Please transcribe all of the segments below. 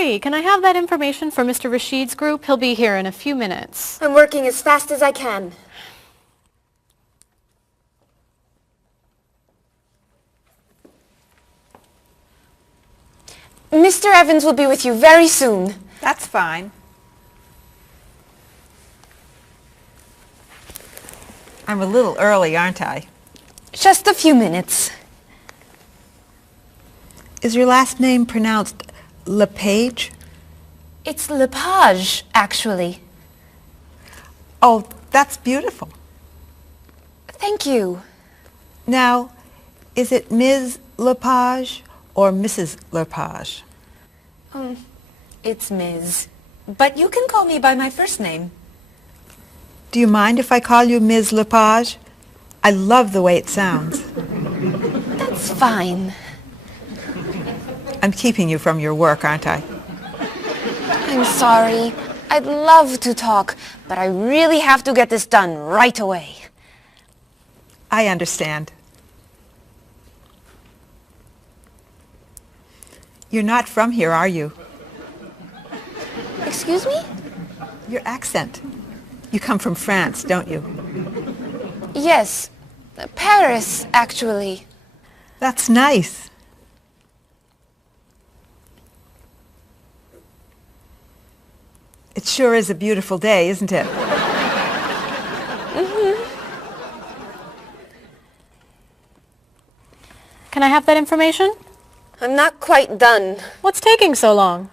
Marie, can I have that information for Mr. Rashid's group? He'll be here in a few minutes. I'm working as fast as I can. Mr. Evans will be with you very soon. That's fine. I'm a little early, aren't I? Just a few minutes. Is your last name pronounced LePage? It's Lepage, actually. Oh, that's beautiful. Thank you. Now, is it Ms. Lepage or Mrs. Lepage? It's Ms. But you can call me by my first name. Do you mind if I call you Ms. Lepage? I love the way it sounds. That's fine. I'm keeping you from your work, aren't I? I'm sorry. I'd love to talk, but I really have to get this done right away. I understand. You're not from here, are you? Excuse me? Your accent. You come from France, don't you? Yes. Paris, actually. That's nice. It sure is a beautiful day, isn't it? Can I have that information? I'm not quite done. What's taking so long?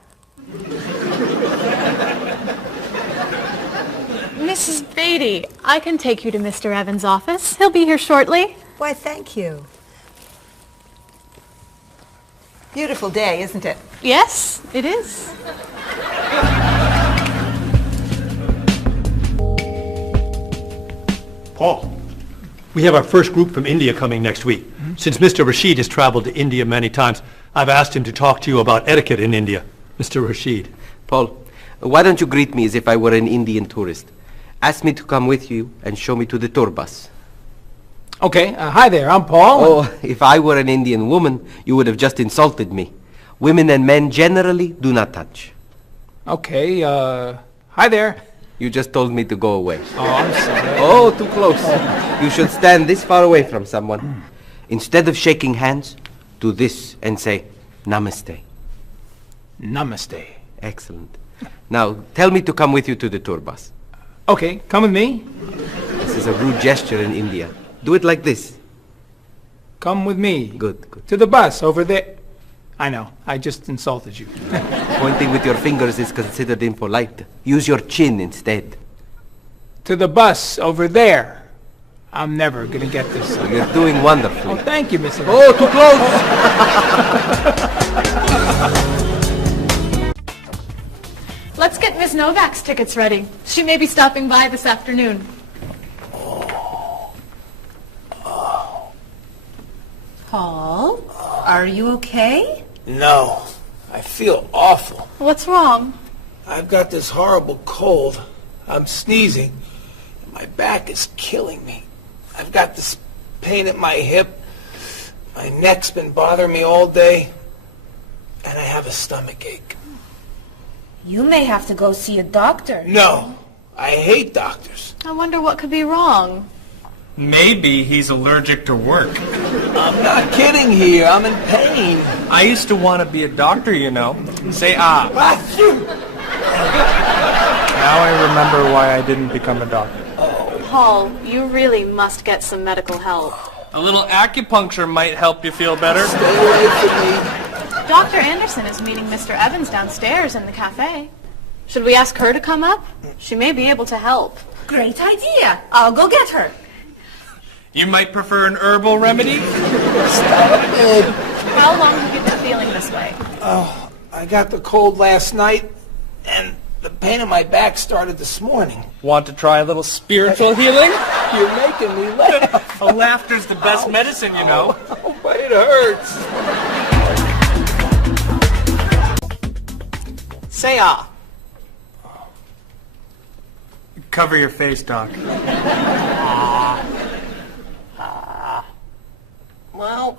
Mrs. Beatty, I can take you to Mr. Evans' office. He'll be here shortly. Why, thank you. Beautiful day, isn't it? Yes, it is. Paul, we have our first group from India coming next week. Since Mr. Rashid has traveled to India many times, I've asked him to talk to you about etiquette in India. Mr. Rashid. Paul, why don't you greet me as if I were an Indian tourist? Ask me to come with you and show me to the tour bus. Okay, hi there, I'm Paul. Oh, if I were an Indian woman, you would have just insulted me. Women and men generally do not touch. Okay, hi there. You just told me to go away. Oh, I'm sorry. Oh, too close. You should stand this far away from someone. Instead of shaking hands, do this and say, Namaste. Namaste. Excellent. Now, tell me to come with you to the tour bus. Okay, come with me. This is a rude gesture in India. Do it like this. Come with me. Good, good. To the bus over there. I know, I just insulted you. Pointing with your fingers is considered impolite. Use your chin instead. To the bus over there. I'm never gonna get this. You're doing wonderfully. Oh, thank you, Mr. Oh, too close! Let's get Ms. Novak's tickets ready. She may be stopping by this afternoon. Paul, are you okay? No, I feel awful. What's wrong? I've got this horrible cold. I'm sneezing. My back is killing me. I've got this pain at my hip. My neck's been bothering me all day. And I have a stomach ache. You may have to go see a doctor. No, I hate doctors. I wonder what could be wrong. Maybe he's allergic to work. I'm not kidding here. I'm in pain. I used to want to be a doctor, you know. Say ah. Now I remember why I didn't become a doctor. Paul, you really must get some medical help. A little acupuncture might help you feel better. Stay away from me. Dr. Anderson is meeting Mr. Evans downstairs in the cafe. Should we ask her to come up? She may be able to help. Great idea. I'll go get her. You might prefer an herbal remedy? Stop it. How long have you been feeling this way? Oh, I got the cold last night, and the pain in my back started this morning. Want to try a little spiritual healing? You're making me laugh. Laughter's the best medicine, you know. Oh, but it hurts. Say ah. Cover your face, Doc. Well,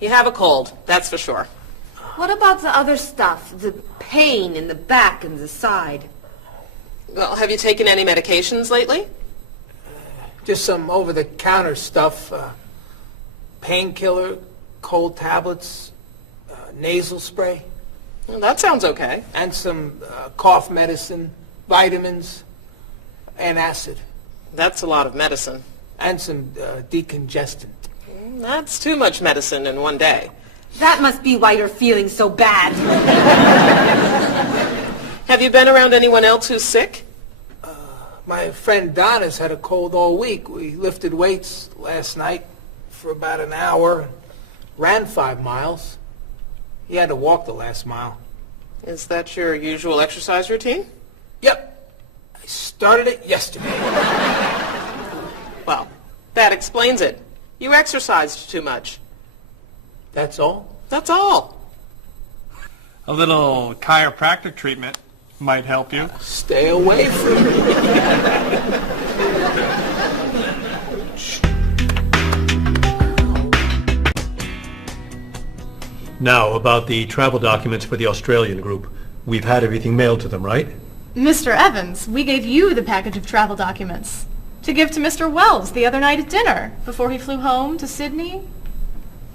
you have a cold, that's for sure. What about the other stuff? The pain in the back and the side? Well, have you taken any medications lately? Just some over-the-counter stuff. Painkiller, cold tablets, nasal spray. Well, that sounds okay. And some cough medicine, vitamins, and acid. That's a lot of medicine. And some decongestant. That's too much medicine in one day. That must be why you're feeling so bad. Have you been around anyone else who's sick? My friend Donna's had a cold all week. We lifted weights last night for about an hour, ran 5 miles. He had to walk the last mile. Is that your usual exercise routine? Yep. I started it yesterday. Well, that explains it. You exercised too much. That's all? That's all. A little chiropractic treatment might help you. Stay away from me. Now, about the travel documents for the Australian group. We've had everything mailed to them, right? Mr. Evans, we gave you the package of travel documents to give to Mr. Wells the other night at dinner before he flew home to Sydney.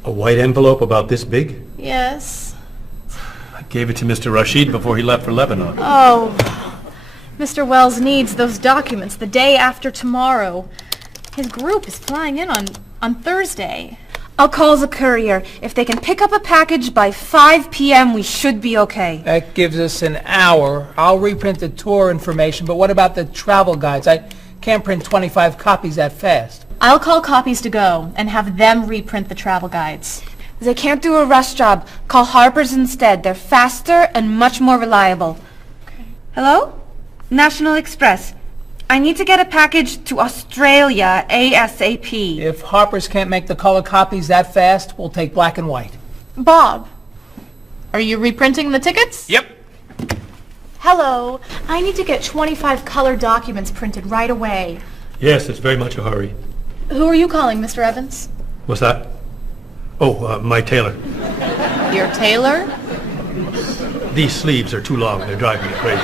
A white envelope about this big? Yes. I gave it to Mr. Rashid before he left for Lebanon. Oh, Mr. Wells needs those documents the day after tomorrow. His group is flying in on Thursday. I'll call the courier. If they can pick up a package by 5 p.m., we should be okay. That gives us an hour. I'll reprint the tour information, but what about the travel guides? I can't print 25 copies that fast. I'll call Copies to Go and have them reprint the travel guides. They can't do a rush job. Call Harper's instead. They're faster and much more reliable. Okay. Hello? National Express. I need to get a package to Australia ASAP. If Harper's can't make the color copies that fast, we'll take black and white. Bob, are you reprinting the tickets? Yep. Hello. I need to get 25 color documents printed right away. Yes, it's very much a hurry. Who are you calling, Mr. Evans? What's that? Oh, my tailor. Your tailor? These sleeves are too long. They're driving me crazy.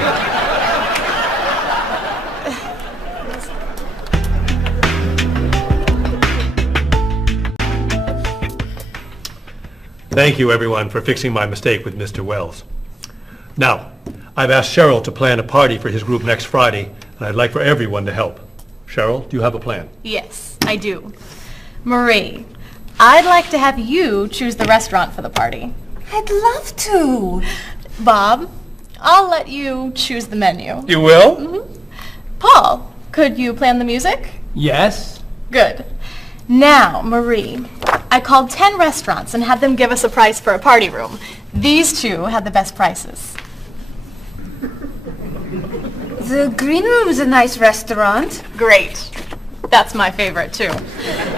Thank you, everyone, for fixing my mistake with Mr. Wells. Now, I've asked Cheryl to plan a party for his group next Friday, and I'd like for everyone to help. Cheryl, do you have a plan? Yes, I do. Marie, I'd like to have you choose the restaurant for the party. I'd love to. Bob, I'll let you choose the menu. You will? Mm-hmm. Paul, could you plan the music? Yes. Good. Now, Marie, I called 10 restaurants and had them give us a price for a party room. These two had the best prices. The Green Room's a nice restaurant. Great. That's my favorite, too.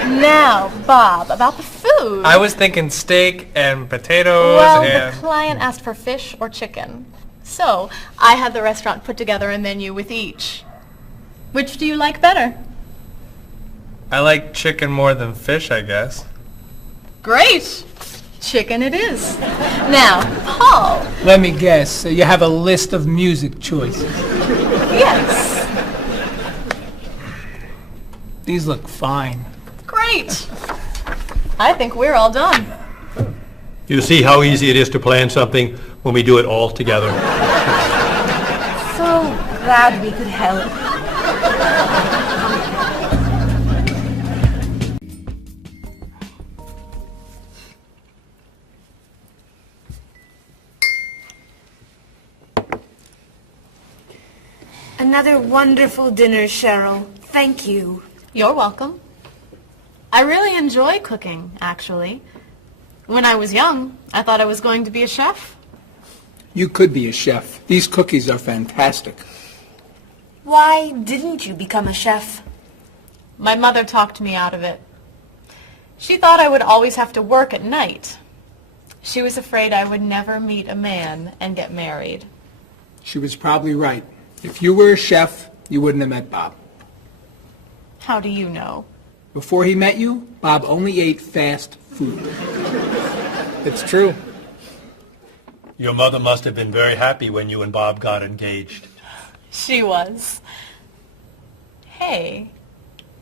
Now, Bob, about the food. I was thinking steak and potatoes Well, and... the client asked for fish or chicken. So, I had the restaurant put together a menu with each. Which do you like better? I like chicken more than fish, I guess. Great. Chicken it is. Now, Paul. Let me guess. You have a list of music choices. Yes. These look fine. Great. I think we're all done. You see how easy it is to plan something when we do it all together? So glad we could help. Another wonderful dinner, Cheryl. Thank you. You're welcome. I really enjoy cooking, actually. When I was young, I thought I was going to be a chef. You could be a chef. These cookies are fantastic. Why didn't you become a chef? My mother talked me out of it. She thought I would always have to work at night. She was afraid I would never meet a man and get married. She was probably right. If you were a chef, you wouldn't have met Bob. How do you know? Before he met you, Bob only ate fast food. It's true. Your mother must have been very happy when you and Bob got engaged. She was. Hey,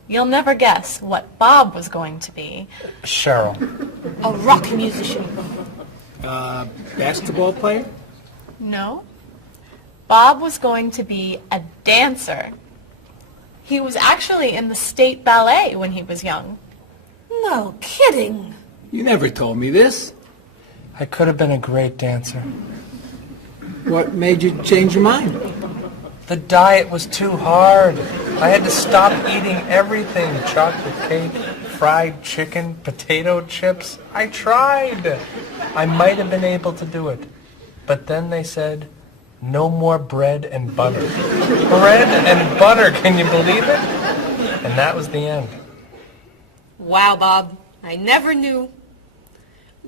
you'll never guess what Bob was going to be. Cheryl. A rock musician. Basketball player? No. Bob was going to be a dancer. He was actually in the state ballet when he was young. No kidding. You never told me this. I could have been a great dancer. What made you change your mind? The diet was too hard. I had to stop eating everything. Chocolate cake, fried chicken, potato chips. I tried. I might have been able to do it. But then they said, no more bread and butter. Bread and butter, can you believe it? And that was the end. Wow, Bob. I never knew.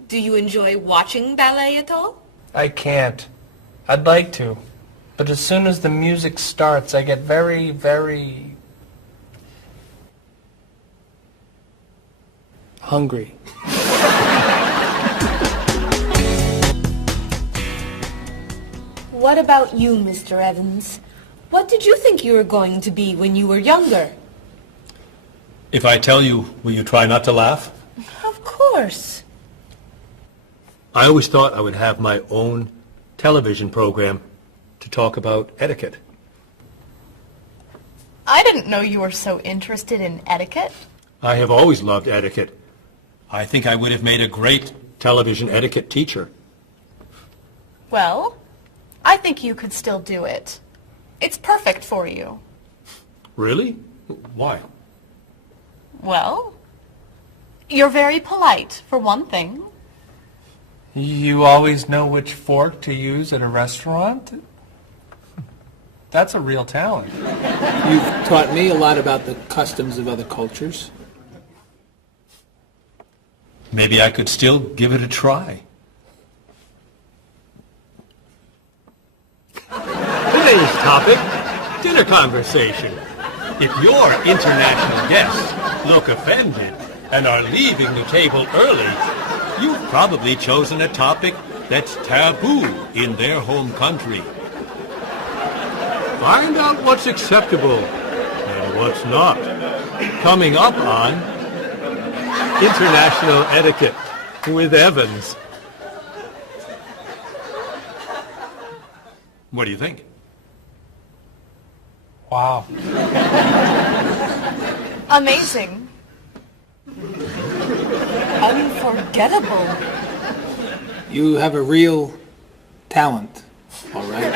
Do you enjoy watching ballet at all? I can't. I'd like to. But as soon as the music starts, I get very, very hungry. What about you, Mr. Evans? What did you think you were going to be when you were younger? If I tell you, will you try not to laugh? Of course. I always thought I would have my own television program to talk about etiquette. I didn't know you were so interested in etiquette. I have always loved etiquette. I think I would have made a great television etiquette teacher. Well, I think you could still do it. It's perfect for you. Really? Why? Well, you're very polite, for one thing. You always know which fork to use at a restaurant? That's a real talent. You've taught me a lot about the customs of other cultures. Maybe I could still give it a try. Today's topic, dinner conversation. If your international guests look offended and are leaving the table early, you've probably chosen a topic that's taboo in their home country. Find out what's acceptable and what's not. Coming up on International Etiquette with Evans. What do you think? Wow. Amazing. Unforgettable. You have a real talent, all right?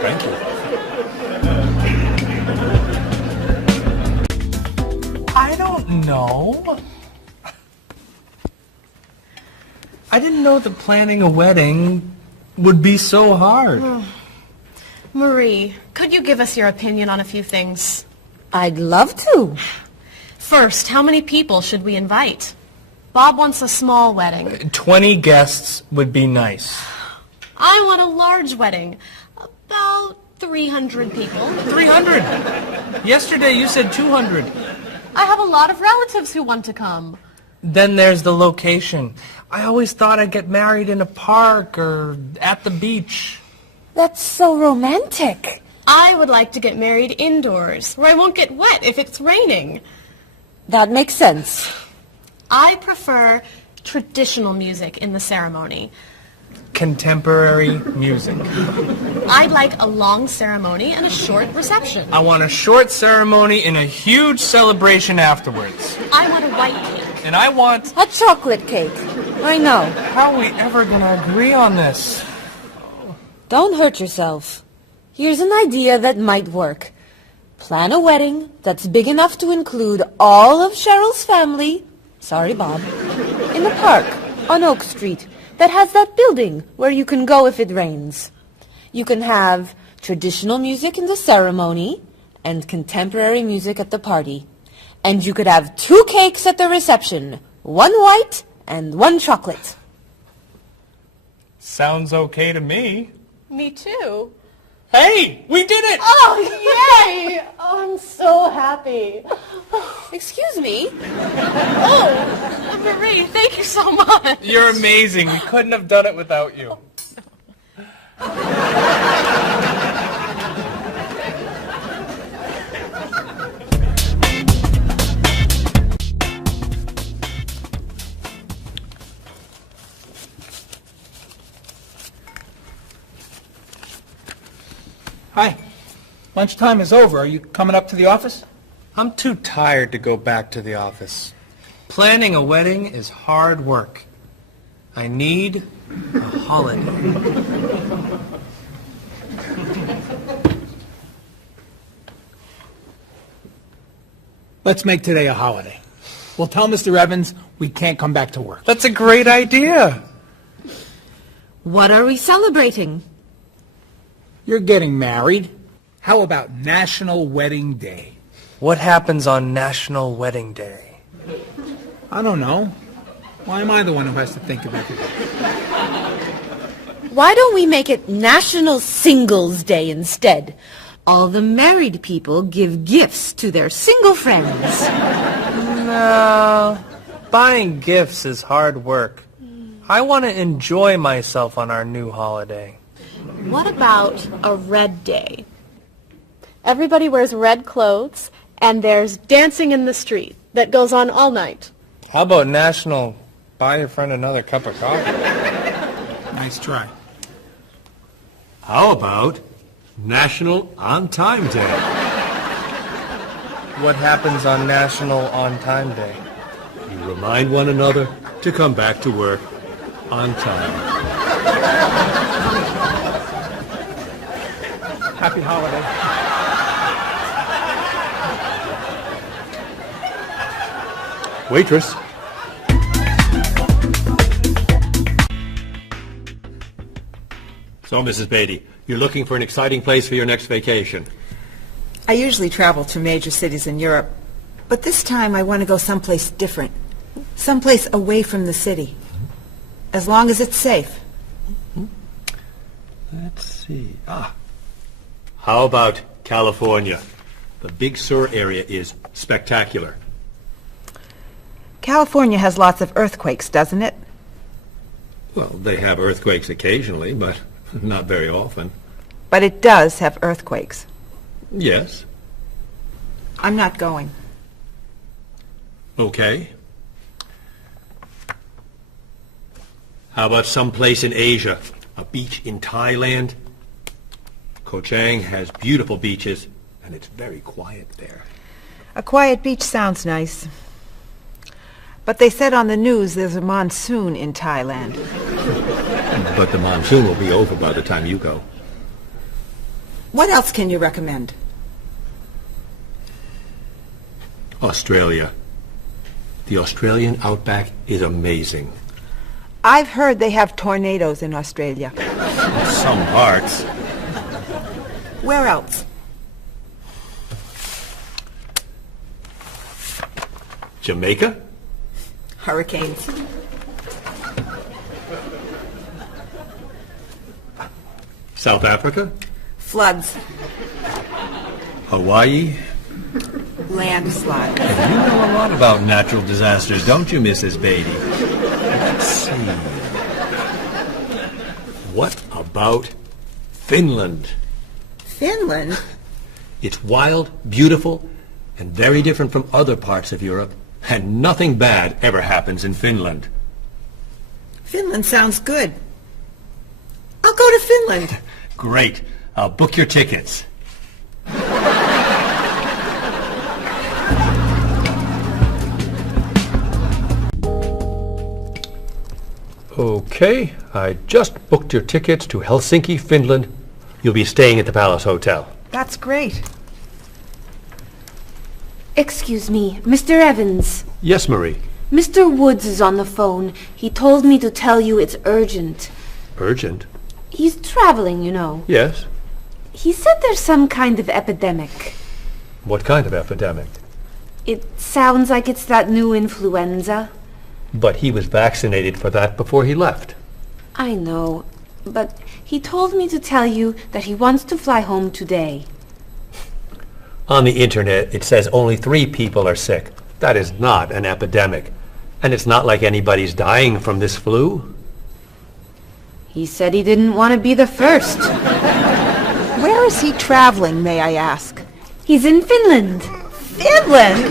Thank you. I don't know. I didn't know that planning a wedding would be so hard. Marie, could you give us your opinion on a few things? I'd love to. First, how many people should we invite? Bob wants a small wedding. 20 guests would be nice. I want a large wedding. About 300 people. 300? Yesterday you said 200. I have a lot of relatives who want to come. Then there's the location. I always thought I'd get married in a park or at the beach. That's so romantic. I would like to get married indoors, where I won't get wet if it's raining. That makes sense. I prefer traditional music in the ceremony. Contemporary music. I'd like a long ceremony and a short reception. I want a short ceremony and a huge celebration afterwards. I want a white cake. And I want... A chocolate cake. I know. How are we ever going to agree on this? Don't hurt yourself. Here's an idea that might work. Plan a wedding that's big enough to include all of Cheryl's family, sorry, Bob, in a park on Oak Street that has that building where you can go if it rains. You can have traditional music in the ceremony and contemporary music at the party. And you could have 2 cakes at the reception, 1 white and 1 chocolate. Sounds okay to me. Me too. Hey, we did it! Oh, yay! Oh, I'm so happy. happy. Excuse me? Oh, Marie, thank you so much. You're amazing. We couldn't have done it without you. Hi. Lunchtime is over. Are you coming up to the office? I'm too tired to go back to the office. Planning a wedding is hard work. I need a holiday. Let's make today a holiday. We'll tell Mr. Evans we can't come back to work. That's a great idea. What are we celebrating? You're getting married. How about National Wedding Day? What happens on National Wedding Day? I don't know. Why am I the one who has to think of everything? Why don't we make it National Singles Day instead? All the married people give gifts to their single friends. No. Buying gifts is hard work. I want to enjoy myself on our new holiday. What about a red day? Everybody wears red clothes, and there's dancing in the street that goes on all night. How about National Buy Your Friend Another Cup of Coffee? Nice try. How about National On Time Day? What happens on National On Time Day? You remind one another to come back to work on time. Happy holiday. Waitress. So, Mrs. Beatty, you're looking for an exciting place for your next vacation. I usually travel to major cities in Europe, but this time I want to go someplace different. Someplace away from the city. As long as it's safe. Let's see. How about California? The Big Sur area is spectacular. California has lots of earthquakes, doesn't it? Well, they have earthquakes occasionally, but not very often. But it does have earthquakes. Yes. I'm not going. Okay. How about someplace in Asia? A beach in Thailand? Koh Chang has beautiful beaches, and it's very quiet there. A quiet beach sounds nice. But they said on the news there's a monsoon in Thailand. But the monsoon will be over by the time you go. What else can you recommend? Australia. The Australian outback is amazing. I've heard they have tornadoes in Australia. Some parts. Where else? Jamaica? Hurricanes. South Africa? Floods. Hawaii? Landslides. You know a lot about natural disasters, don't you, Mrs. Beatty? Let's see. What about Finland? Finland? It's wild, beautiful, and very different from other parts of Europe, and nothing bad ever happens in Finland. Finland sounds good. I'll go to Finland. Great. I'll book your tickets. Okay, I just booked your tickets to Helsinki, Finland. You'll be staying at the Palace Hotel. That's great. Excuse me, Mr. Evans. Yes, Marie. Mr. Woods is on the phone. He told me to tell you it's urgent. Urgent? He's traveling, you know. Yes. He said there's some kind of epidemic. What kind of epidemic? It sounds like it's that new influenza. But he was vaccinated for that before he left. I know, but he told me to tell you that he wants to fly home today. On the internet, it says only 3 people are sick. That is not an epidemic. And it's not like anybody's dying from this flu. He said he didn't want to be the first. Where is he traveling, may I ask? He's in Finland. Finland?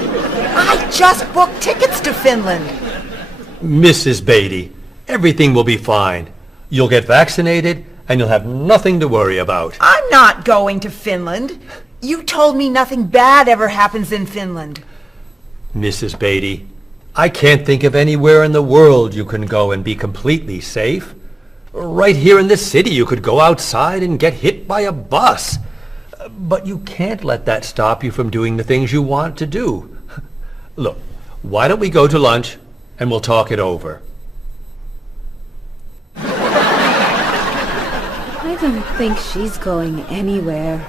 I just booked tickets to Finland. Mrs. Beatty, everything will be fine. You'll get vaccinated, and you'll have nothing to worry about. I'm not going to Finland. You told me nothing bad ever happens in Finland. Mrs. Beatty, I can't think of anywhere in the world you can go and be completely safe. Right here in this city, you could go outside and get hit by a bus. But you can't let that stop you from doing the things you want to do. Look, why don't we go to lunch and we'll talk it over? I don't think she's going anywhere.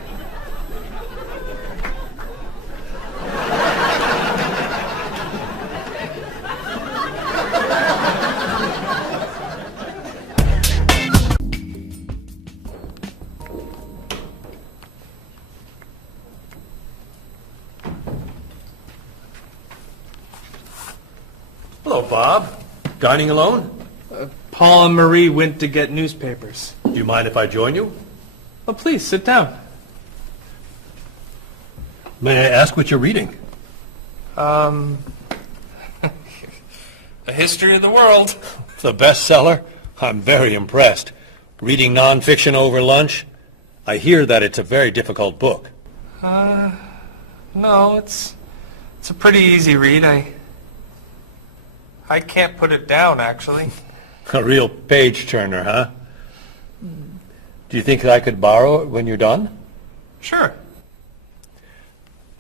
Hello, Bob. Dining alone? Paul and Marie went to get newspapers. Do you mind if I join you? Oh, please, sit down. May I ask what you're reading? A history of the world. The bestseller? I'm very impressed. Reading nonfiction over lunch? I hear that it's a very difficult book. No, it's a pretty easy read. I can't put it down, actually. A real page-turner, huh? Do you think I could borrow it when you're done? Sure.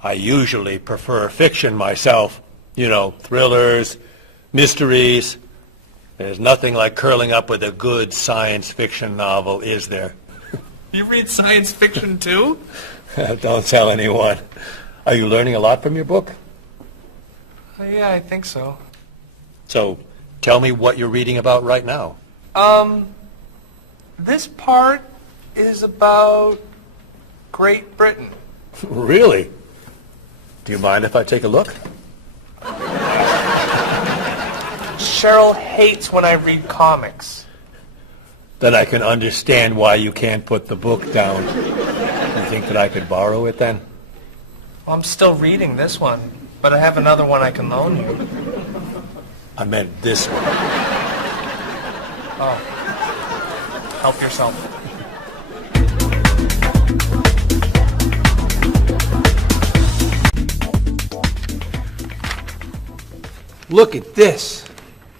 I usually prefer fiction myself. You know, thrillers, mysteries. There's nothing like curling up with a good science fiction novel, is there? You read science fiction, too? Don't tell anyone. Are you learning a lot from your book? Yeah, I think so. So, tell me what you're reading about right now. This part is about Great Britain. Really? Do you mind if I take a look? Cheryl hates when I read comics. Then I can understand why you can't put the book down. You think that I could borrow it then? Well, I'm still reading this one, but I have another one I can loan you. I meant this one. Oh. Help yourself. Look at this.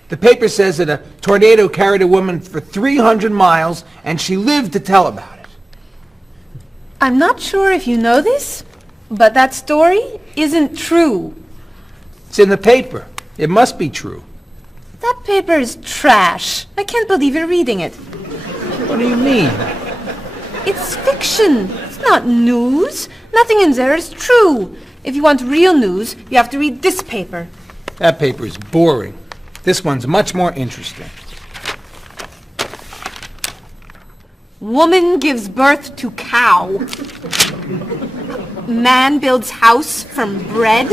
The paper says that a tornado carried a woman for 300 miles, and she lived to tell about it. I'm not sure if you know this, but that story isn't true. It's in the paper. It must be true. That paper is trash. I can't believe you're reading it. What do you mean? It's fiction. It's not news. Nothing in there is true. If you want real news, you have to read this paper. That paper is boring. This one's much more interesting. Woman gives birth to cow. Man builds house from bread.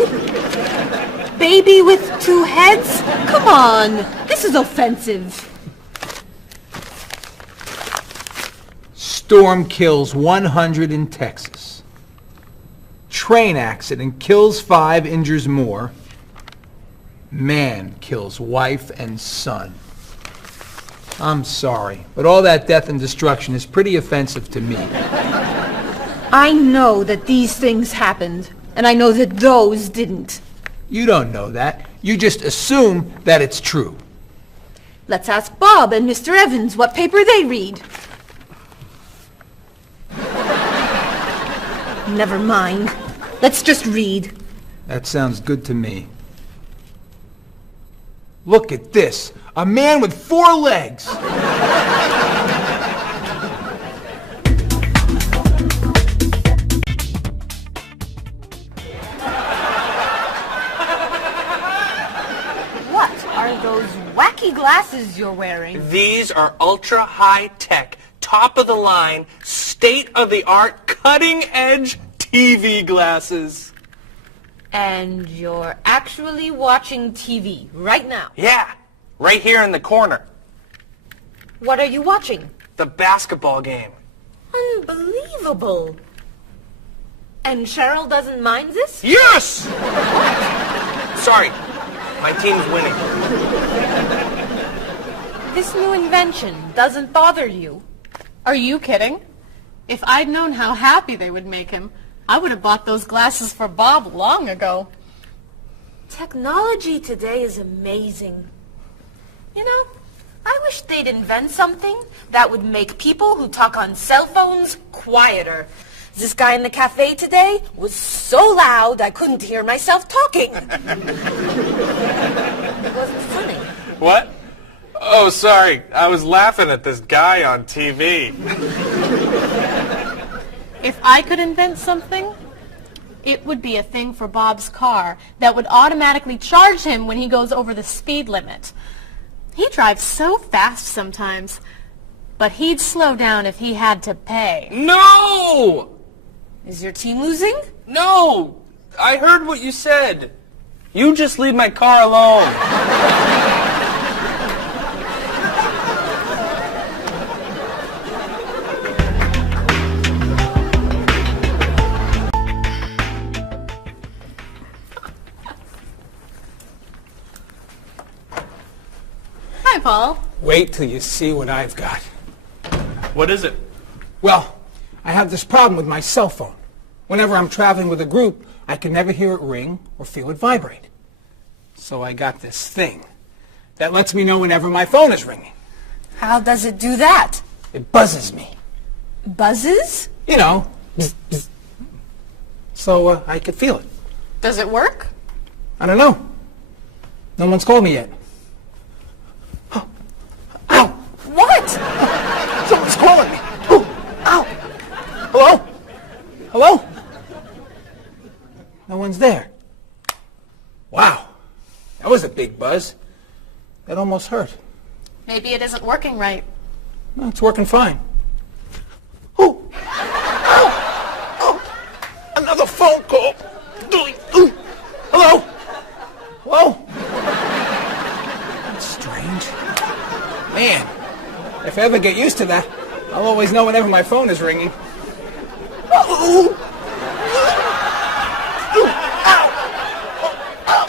Baby with 2 heads? Come on, this is offensive. Storm kills 100 in Texas. Train accident kills 5, injures more. Man kills wife and son. I'm sorry, but all that death and destruction is pretty offensive to me. I know that these things happened, and I know that those didn't. You don't know that. You just assume that it's true. Let's ask Bob and Mr. Evans what paper they read. Never mind. Let's just read. That sounds good to me. Look at this. A man with 4 legs. What are those wacky glasses you're wearing? These are ultra high tech, top of the line, state of the art, cutting edge TV glasses. And you're actually watching TV right now. Yeah, right here in the corner. What are you watching? The basketball game. Unbelievable. And Cheryl doesn't mind this? Yes! Sorry, my team's winning. This new invention doesn't bother you. Are you kidding? If I'd known how happy they would make him, I would have bought those glasses for Bob long ago. Technology today is amazing. You know, I wish they'd invent something that would make people who talk on cell phones quieter. This guy in the cafe today was so loud I couldn't hear myself talking. It wasn't funny. What? Oh, sorry. I was laughing at this guy on TV. If I could invent something, it would be a thing for Bob's car that would automatically charge him when he goes over the speed limit. He drives so fast sometimes, but he'd slow down if he had to pay. No! Is your team losing? No! I heard what you said. You just leave my car alone. Hi, Paul. Wait till you see what I've got. What is it? Well, I have this problem with my cell phone. Whenever I'm traveling with a group, I can never hear it ring or feel it vibrate. So I got this thing that lets me know whenever my phone is ringing. How does it do that? It buzzes me. Buzzes? You know, bzz, bzz. So I could feel it. Does it work? I don't know. No one's called me yet. Ow! What? Someone's calling me. Ooh, ow! Hello? Hello? No one's there. Wow. That was a big buzz. That almost hurt. Maybe it isn't working right. No, it's working fine. Ooh! Ow! Oh! Another phone call. Ooh. Hello? Hello? That's strange. Man, if I ever get used to that, I'll always know whenever my phone is ringing. Ooh. Ooh. Ow! Oh.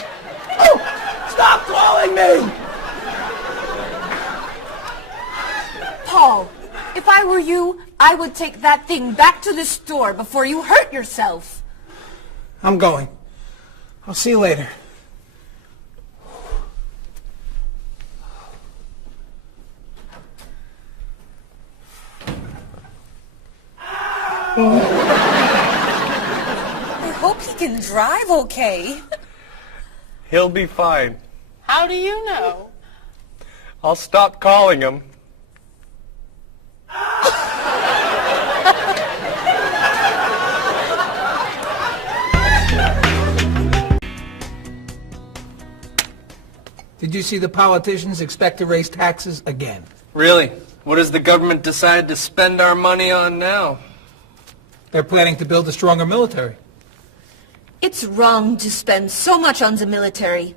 Oh. Stop calling me! Paul, if I were you, I would take that thing back to the store before you hurt yourself. I'm going. I'll see you later. I hope he can drive okay. He'll be fine. How do you know? I'll stop calling him. Did you see the politicians expect to raise taxes again? Really? What has the government decided to spend our money on now? They're planning to build a stronger military. It's wrong to spend so much on the military.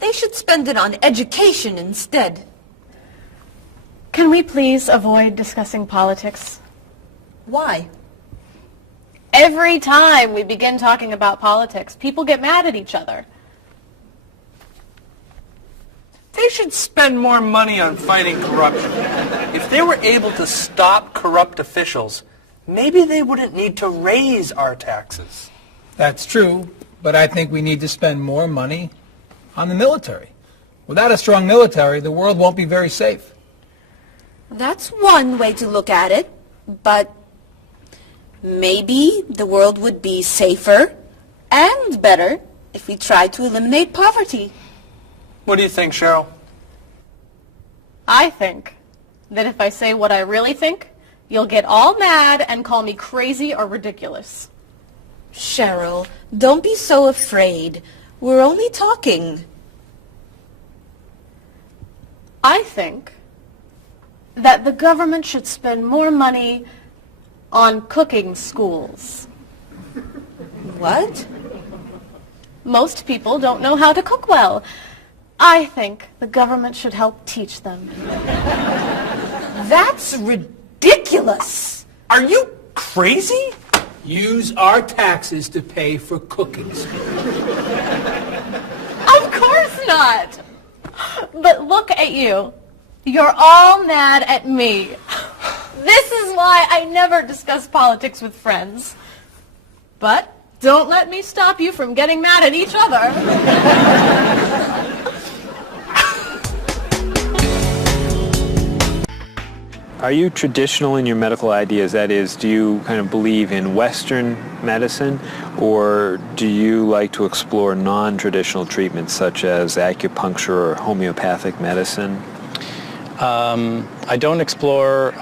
They should spend it on education instead. Can we please avoid discussing politics? Why? Every time we begin talking about politics, people get mad at each other. They should spend more money on fighting corruption. If they were able to stop corrupt officials, maybe they wouldn't need to raise our taxes. That's true, but I think we need to spend more money on the military. Without a strong military, the world won't be very safe. That's one way to look at it, but maybe the world would be safer and better if we tried to eliminate poverty. What do you think, Cheryl? I think that if I say what I really think, you'll get all mad and call me crazy or ridiculous. Cheryl, don't be so afraid. We're only talking. I think that the government should spend more money on cooking schools. What? Most people don't know how to cook well. I think the government should help teach them. That's ridiculous. Are you crazy? Use our taxes to pay for cooking school. Of course not. But look at you. You're all mad at me. This is why I never discuss politics with friends. But don't let me stop you from getting mad at each other. Are you traditional in your medical ideas? That is, do you kind of believe in Western medicine, or do you like to explore non-traditional treatments such as acupuncture or homeopathic medicine? I don't explore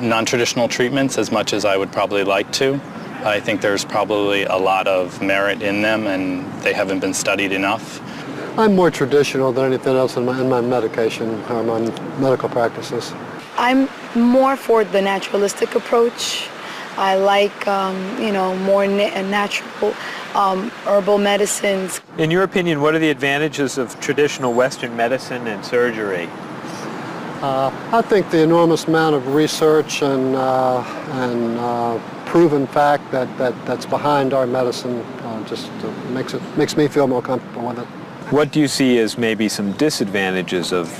non-traditional treatments as much as I would probably like to. I think there's probably a lot of merit in them, and they haven't been studied enough. I'm more traditional than anything else in my medication or my medical practices. I'm more for the naturalistic approach. I like, more natural herbal medicines. In your opinion, what are the advantages of traditional Western medicine and surgery? I think the enormous amount of research and proven fact that's behind our medicine just makes me feel more comfortable with it. What do you see as maybe some disadvantages of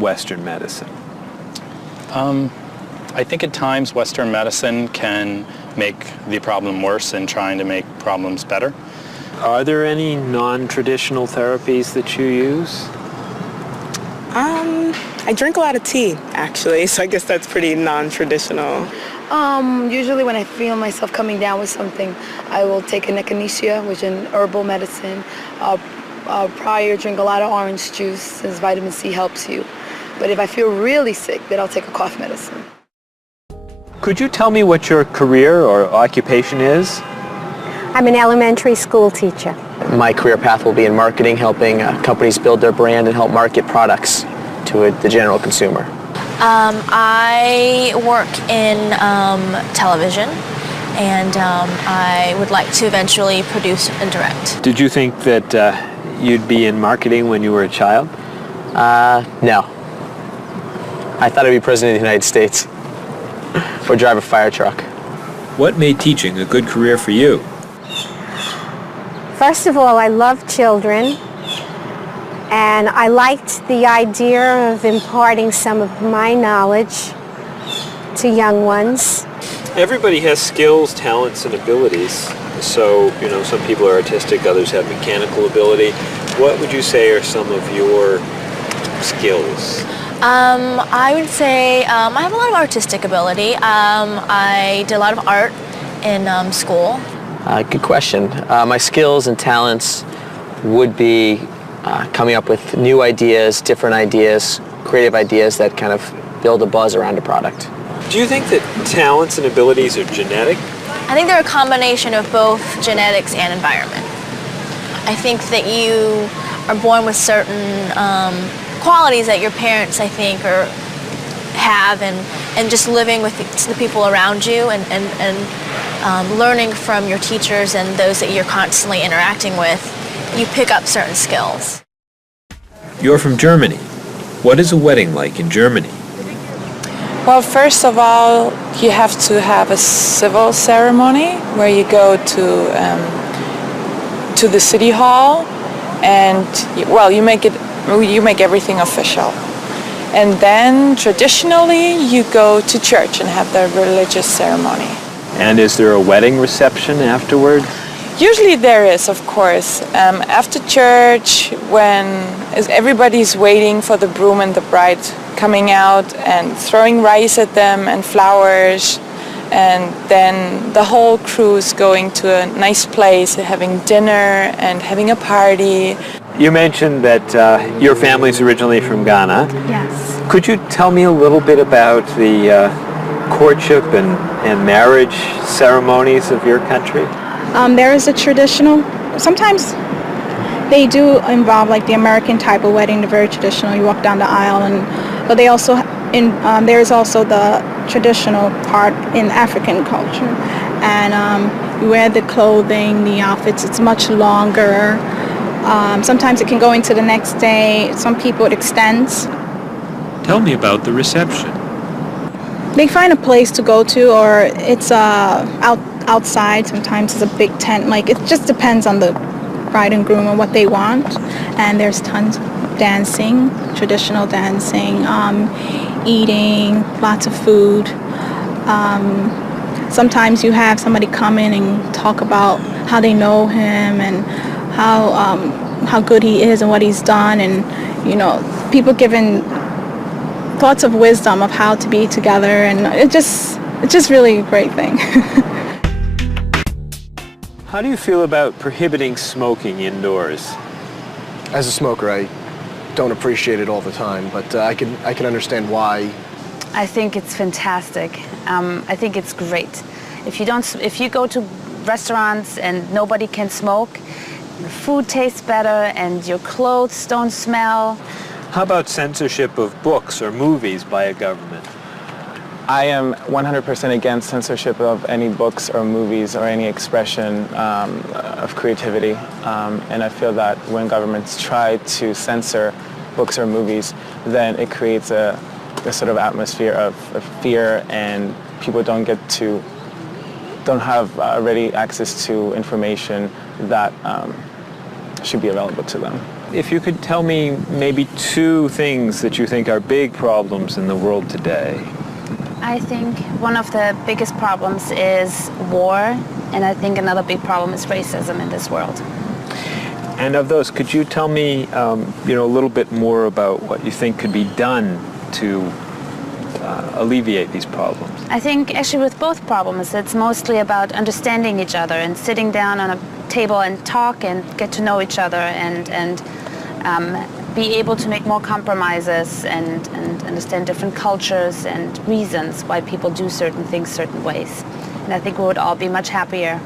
Western medicine? I think at times Western medicine can make the problem worse in trying to make problems better. Are there any non-traditional therapies that you use? I drink a lot of tea, actually, so I guess that's pretty non-traditional. Usually when I feel myself coming down with something, I will take an echinacea, which is an herbal medicine. Prior, drink a lot of orange juice, since vitamin C helps you. But if I feel really sick, then I'll take a cough medicine. Could you tell me what your career or occupation is? I'm an elementary school teacher. My career path will be in marketing, helping companies build their brand and help market products to the general consumer. I work in television, and I would like to eventually produce and direct. Did you think that you'd be in marketing when you were a child? No. I thought I'd be president of the United States or drive a fire truck. What made teaching a good career for you? First of all, I love children, and I liked the idea of imparting some of my knowledge to young ones. Everybody has skills, talents, and abilities. So, some people are artistic, others have mechanical ability. What would you say are some of your skills? I would say I have a lot of artistic ability. I did a lot of art in school. Good question. My skills and talents would be coming up with new ideas, different ideas, creative ideas that kind of build a buzz around a product. Do you think that talents and abilities are genetic? I think they're a combination of both genetics and environment. I think that you are born with certain qualities that your parents, I think, have, and just living with the people around you and learning from your teachers and those that you're constantly interacting with, you pick up certain skills. You're from Germany. What is a wedding like in Germany? Well, first of all, you have to have a civil ceremony where you go to the city hall, and you make everything official. And then traditionally you go to church and have the religious ceremony. And is there a wedding reception afterward? Usually there is, of course. After church, when everybody's waiting for the groom and the bride coming out and throwing rice at them and flowers, and then the whole crew is going to a nice place, having dinner and having a party. You mentioned that your family's originally from Ghana. Yes. Could you tell me a little bit about the courtship and marriage ceremonies of your country? There is a traditional, sometimes they do involve like the American type of wedding, the very traditional, you walk down the aisle, but they also, there's also the traditional part in African culture. And You wear the clothing, the outfits, it's much longer. Sometimes it can go into the next day. Some people it extends. Tell me about the reception. They find a place to go to, or it's outside. Sometimes it's a big tent. Like, it just depends on the bride and groom and what they want. And there's tons of dancing, traditional dancing, eating, lots of food. Sometimes you have somebody come in and talk about how they know him and how good he is and what he's done, and people giving thoughts of wisdom of how to be together, and it's just really a great thing. How do you feel about prohibiting smoking indoors? As a smoker, I don't appreciate it all the time, but I can understand why. I think it's fantastic. I think it's great. If you go to restaurants and nobody can smoke, the food tastes better and your clothes don't smell. How about censorship of books or movies by a government? I am 100% against censorship of any books or movies or any expression of creativity. And I feel that when governments try to censor books or movies, then it creates a sort of atmosphere of fear, and people don't have ready access to information that should be available to them. If you could tell me maybe 2 things that you think are big problems in the world today. I think one of the biggest problems is war, and I think another big problem is racism in this world. And of those, could you tell me a little bit more about what you think could be done to alleviate these problems? I think actually with both problems, it's mostly about understanding each other and sitting down on a table and talk and get to know each other and be able to make more compromises and understand different cultures and reasons why people do certain things certain ways. And I think we would all be much happier.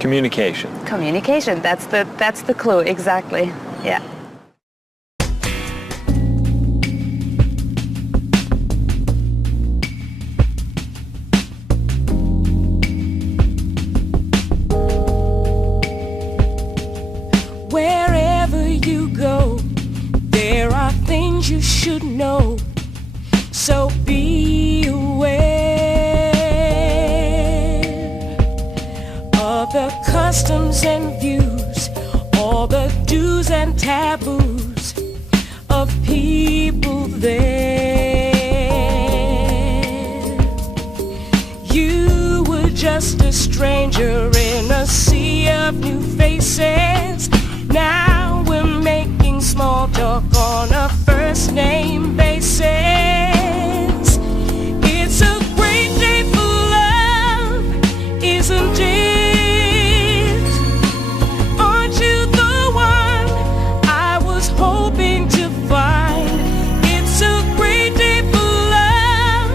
Communication. Communication, that's the clue, exactly, yeah. There are things you should know, so be aware of the customs and views, all the do's and taboos of people there. You were just a stranger in a sea of new faces. Now we're making small talk on a first name basis. It's a great day for love, isn't it? Aren't you the one I was hoping to find? It's a great day for love,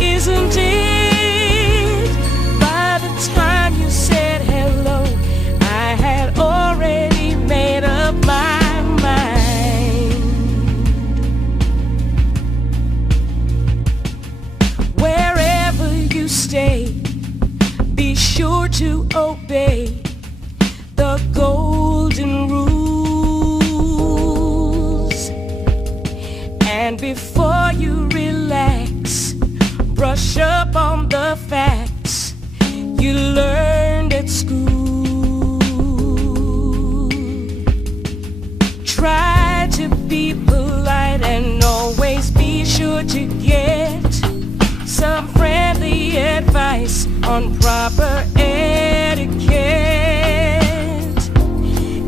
isn't it? By the time you said hello, I had already made up my mind. Wherever you stay, be sure to obey the golden rules. And before you relax, brush up on the facts you learned at school. Try to be polite and always be sure to get some friendly advice on proper etiquette.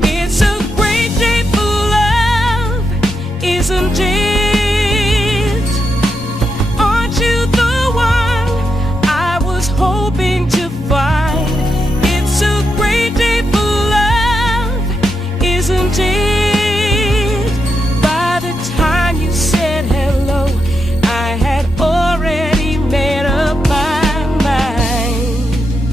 It's a great day for love, isn't it? Aren't you the one I was hoping to find? It's a great day for love, isn't it? By the time you said hello, I had already made up my mind.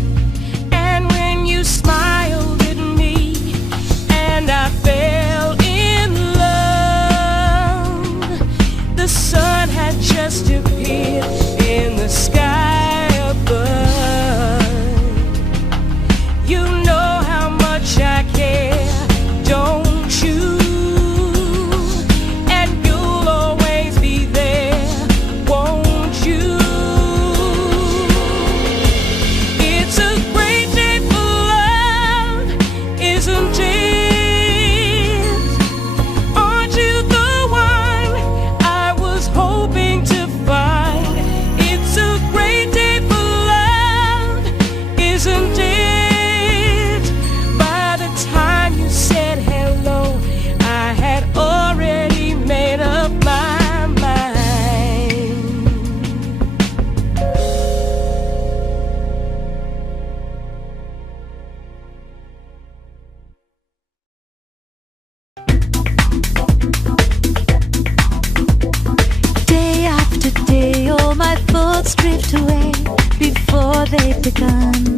thoughts drift away before they've begun.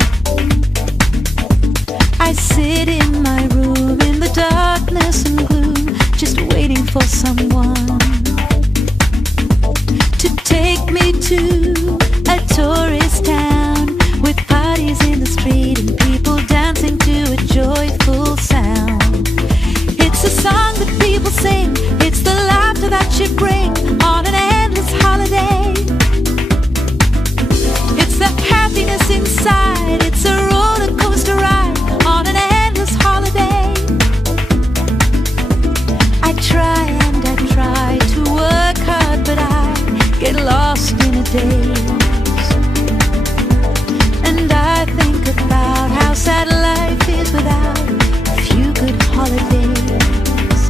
I sit in my room in the darkness and gloom, just waiting for someone to take me to a tourist town with parties in the street and people dancing to a joyful sound. It's a song that people sing, it's the laughter that you bring on an endless holiday. It's the happiness inside, it's a roller coaster ride on an endless holiday. I try and I try to work hard, but I get lost in a daze. And I think about how sad life is without a few good holidays.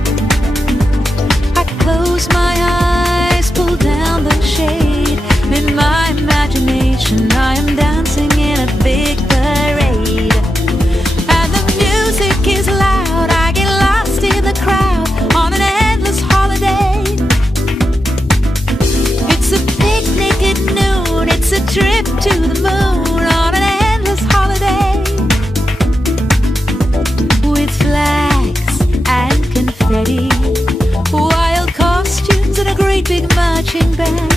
I close my eyes, pull down the shade, and in my imagination I am dancing in a big parade. And the music is loud, I get lost in the crowd on an endless holiday. It's a picnic at noon, it's a trip to the moon on an endless holiday. With flags and confetti, wild costumes and a great big marching band,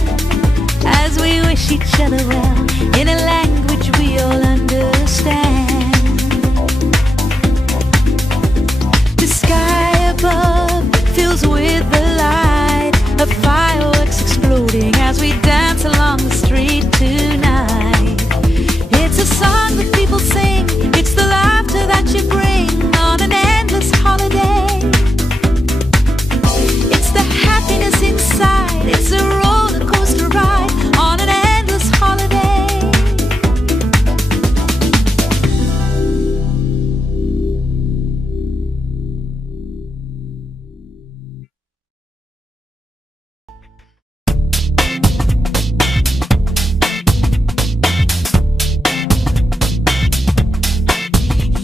as we wish each other well in a language we all understand. The sky above fills with the light of fireworks exploding as we dance along the street tonight. It's a song that people sing, it's the laughter that you bring on an endless holiday. It's the happiness inside, it's a roller coaster ride on an endless holiday.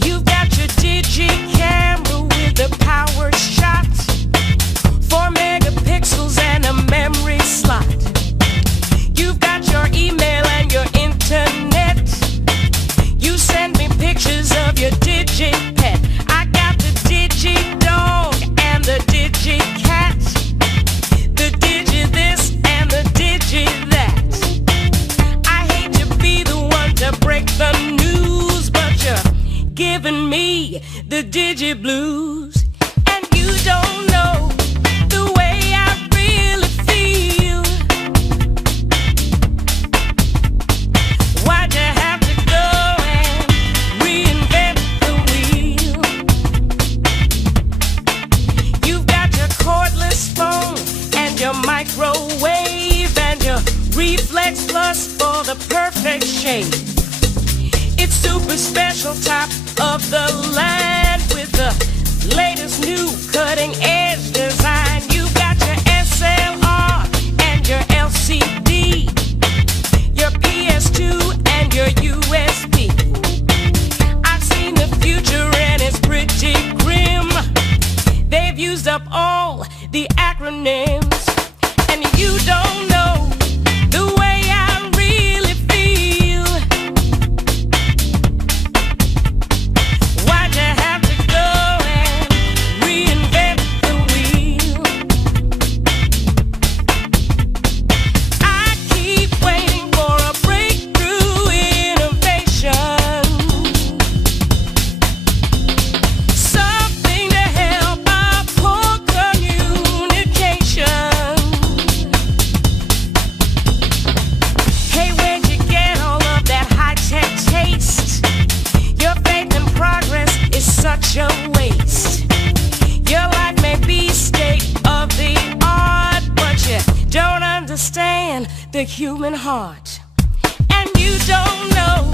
You've got your digi camera with a power shot, 4 megapixels and a memory slot. You've got your email and your internet. You send me pictures of your digi pet. I got the digi dog and the digi cat, the digi this and the digi that. I hate to be the one to break the news, but you're giving me the digi blues. And you don't know the way I really feel. Why'd you have to go and reinvent the wheel? You've got your cordless phone and your microwave and your Reflex Plus for the perfect shape. It's super special, top of the line with the latest new cutting edge design. You got your SLR and your LCD, your PS2 and your USB. I've seen the future and it's pretty grim. They've used up all the acronyms, and you don't know the way I really feel. Why'd you have to go and reinvent the wheel? I keep waiting for a breakthrough innovation, something to help our poor communication. Hey, where'd you get all of that high-tech taste? Your faith in progress is such a waste. Your life may be state of the art, but you don't understand the human heart. And you don't know